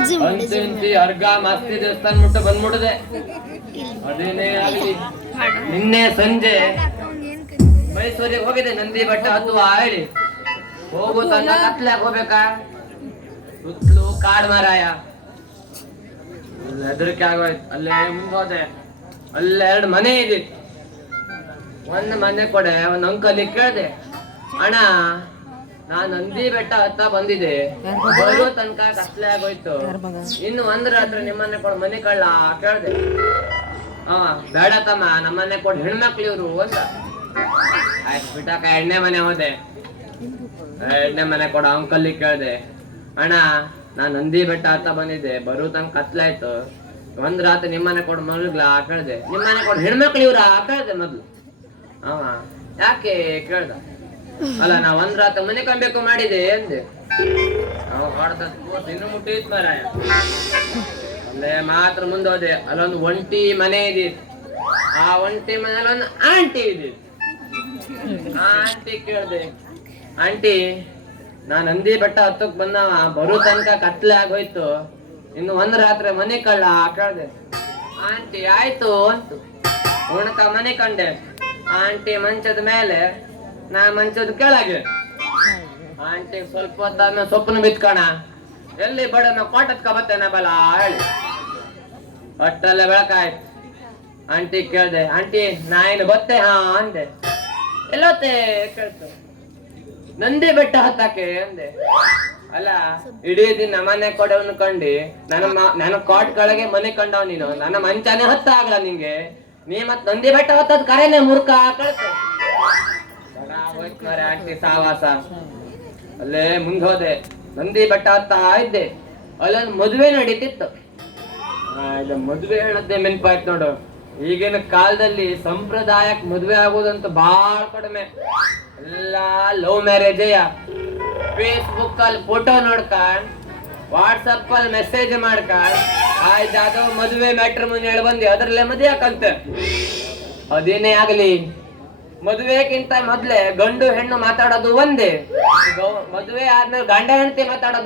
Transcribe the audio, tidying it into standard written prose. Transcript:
ಅಂತೂ ಇಂತಿ ಅರ್ಗ ಮಾಸ್ತಿ ದೇವಸ್ಥಾನ ಮುಟ್ಟ ಬಂದ್ಬಿಡದೆ. ಅದೇನೇ ಆಗಲಿ, ನಿನ್ನೆ ಸಂಜೆ ಮೈಸೂರಿಗೆ ಹೋಗಿದೆ ನಂದಿ ಬೆಟ್ಟ ಹತ್ತುವ ಹೇಳಿ. ಹೋಗು ತನ್ನ ಕತ್ಲಾಗ ಹೋಗ್ಬೇಕಾ? ಸುತ್ತಲೂ ಕಾಡ್ ಮಾರಾಯ, ಹೆದರಿಕೆ ಆಗೋಯ್ತು. ಅಲ್ಲೇ ಮುಂದೆ ಹೋದೆ, ಅಲ್ಲೇ 2 ಮನೆ ಇದೆ. ಒಂದ್ ಮನೆ ಕೊಡೆ ಒಂದ್ ಅಂಕಲಿ ಕೇಳ್ದೆ, ಅಣ್ಣ ನಾನ್ ನಂದಿ ಬೆಟ್ಟ ಹತ್ತ ಬಂದಿದೆ, ಬರೋ ತನಕ ಕತ್ಲೆ ಆಗೋಯ್ತು, ಇನ್ನು 1 ರಾತ್ರಿ ನಿಮ್ಮನೆ ಕೊಡ್ ಮನೆ ಕಳ್ಳ ಕೇಳ್ದೆ. ಬೇಡ ತಮ್ಮ, ನಮ್ಮನೆ ಕೊಡ್ ಹೆಣ್ಮಕ್ಳು ಇವ್ರು ಅಂತ. ಆಯ್ತು ಬಿಟ್ಟಾಕ 2ನೇ ಮನೆ ಹೋದೆ. 2ನೇ ಮನೆ ಕೊಡ ಅಂಕಲ್ಲಿ ಕೇಳ್ದೆ, ಅಣ್ಣ ನಾನ್ ನಂದಿ ಬೆಟ್ಟ ಹತ್ತ ಬಂದಿದ್ದೆ, ಬರೋ ತನಕ ಕತ್ಲೆ ಆಯ್ತು, 1 ರಾತ್ರಿ ನಿಮ್ಮನೆ ಕೊಡ್ ಮಲ್ಗ್ಲಾ ಕೇಳ್ದೆ. ನಿಮ್ಮನೆ ಕೊಡ್ ಹೆಣ್ಮಕ್ಳು ಇವ್ರ ಕೇಳ್ದೆ ಮೊದ್ಲು. ಯಾಕೆ ಕೇಳ್ದ. ಅಲ್ಲ ನಾ 1 ರಾತ್ರಿ ಮನೆ ಕಂಬೇಕು ಮಾಡಿದೆ ಅಂದೆ. ಇನ್ನು ಮುಟ್ಟಿತ್ ಮಾರಾಯ. ಅಲ್ಲೇ ಮಾತ್ರ ಮುಂದೋದೆ, ಅಲ್ಲೊಂದು ಒಂಟಿ ಮನೆ ಇದೆ. ಆ ಒಂಟಿ ಮನೇಲಿ ಒಂದು ಆಂಟಿ ಇದೆ. ಆಂಟಿ ಕೇಳ್ದೆ, ಆಂಟಿ ನಾ ನಂದಿ ಬೆಟ್ಟ ಹತ್ತಕ್ ಬಂದವ, ಬರೋ ತನಕ ಕತ್ಲೆ ಆಗೋಯ್ತು, ಇನ್ನು 1 ರಾತ್ರಿ ಮನೆ ಕಳ್ಳ ಕೇಳ್ದೆ. ಆಂಟಿ ಆಯ್ತು ಅಂತು. ಉಣಕ ಮನೆ ಕಂಡೆ. ಆಂಟಿ ಮಂಚದ ಮೇಲೆ, ನಾ ಮಂಚದ ಕೆಳಗೆ. ಆಂಟಿ ಸ್ವಲ್ಪ ಹೊತ್ತಾದ್ಮೇಲೆ ಸೊಪ್ಪನ ಬಿತ್ಕಣ, ಎಲ್ಲಿ ಬಡನ ಕೋಟತ್ಕ ಬತ್ತೇನ ಬಲ ಹೇಳಿ. ಒಟ್ಟಲ್ಲೇ ಬೆಳಕಾಯ್ತು. ಆಂಟಿ ಕೇಳ್ದೆ, ಆಂಟಿ ನಾ ಏನು ಗೊತ್ತೇ? ಅಂದೆ. ಎಲ್ಲೋತ್ತೆ ಕೇಳ್ತು. ನಂದಿ ಬೆಟ್ಟ ಹತ್ತಾಕೆ ಅಂದೆ. ಅಲ್ಲ ಇಡೀ ದಿನ ಮನೆ ಕೊಡವನು ಕಂಡಿ, ನನ್ನ ಕೋಟ್ ಕೆಳಗೆ ಮನೆ ಕಂಡವ್ ನೀನು, ನನ್ನ ಮಂಚಾನೆ ಹತ್ತ ಆಗಲ್ಲ ನಿಂಗೆ, ನೀ ಮತ್ ನಂದಿ ಬೆಟ್ಟ ಹತ್ತದ್ ಕರೆನೆ ಮೂರ್ಖ ಕಳ್ತು. ಆಂಟಿ ಸಾವಾಸ. ಅಲ್ಲೇ ಮುಂದ್ ಹೋದೆ, ನಂದಿ ಬೆಟ್ಟ ಹತ್ತಾ ಇದ್ದೆ. ಅಲ್ಲೊಂದು ಮದುವೆ ನಡೀತಿತ್ತು. ಮದುವೆ ಹೇಳದ್ದೆ ನೆನ್ಪಾಯ್ತು ನೋಡು. ಈಗಿನ ಕಾಲದಲ್ಲಿ ಸಂಪ್ರದಾಯಕ್ ಮದುವೆ ಆಗೋದಂತೂ ಬಹಳ ಕಡಿಮೆ. ಎಲ್ಲಾ ಲವ್ ಮ್ಯಾರೇಜ್. ಫೇಸ್ಬುಕ್ ಅಲ್ಲಿ ಫೋಟೋ ನೋಡ್ಕೊಂಡ್, ವಾಟ್ಸಪ್ ಅಲ್ಲಿ ಮೆಸೇಜ್ ಮಾಡ್ಕೊಂಡ್, ಆಯ್ತು ಅದು ಮದುವೆ ಮ್ಯಾಟ್ರಿಮೋನಿ ಹೇಳಿ ಬಂದಿ, ಅದ್ರಲ್ಲೇ ಮದುವೆ ಹಾಕಂತೆ. ಅದೇನೇ ಆಗ್ಲಿ, ಮದುವೆಗಿಂತ ಮೊದ್ಲೇ ಗಂಡು ಹೆಣ್ಣು ಮಾತಾಡೋದು ಒಂದೇ, ಮದುವೆ ಆದ್ಮೇಲೆ ಗಂಡ ಹೆಂಡತಿ ಮಾತಾಡೋದು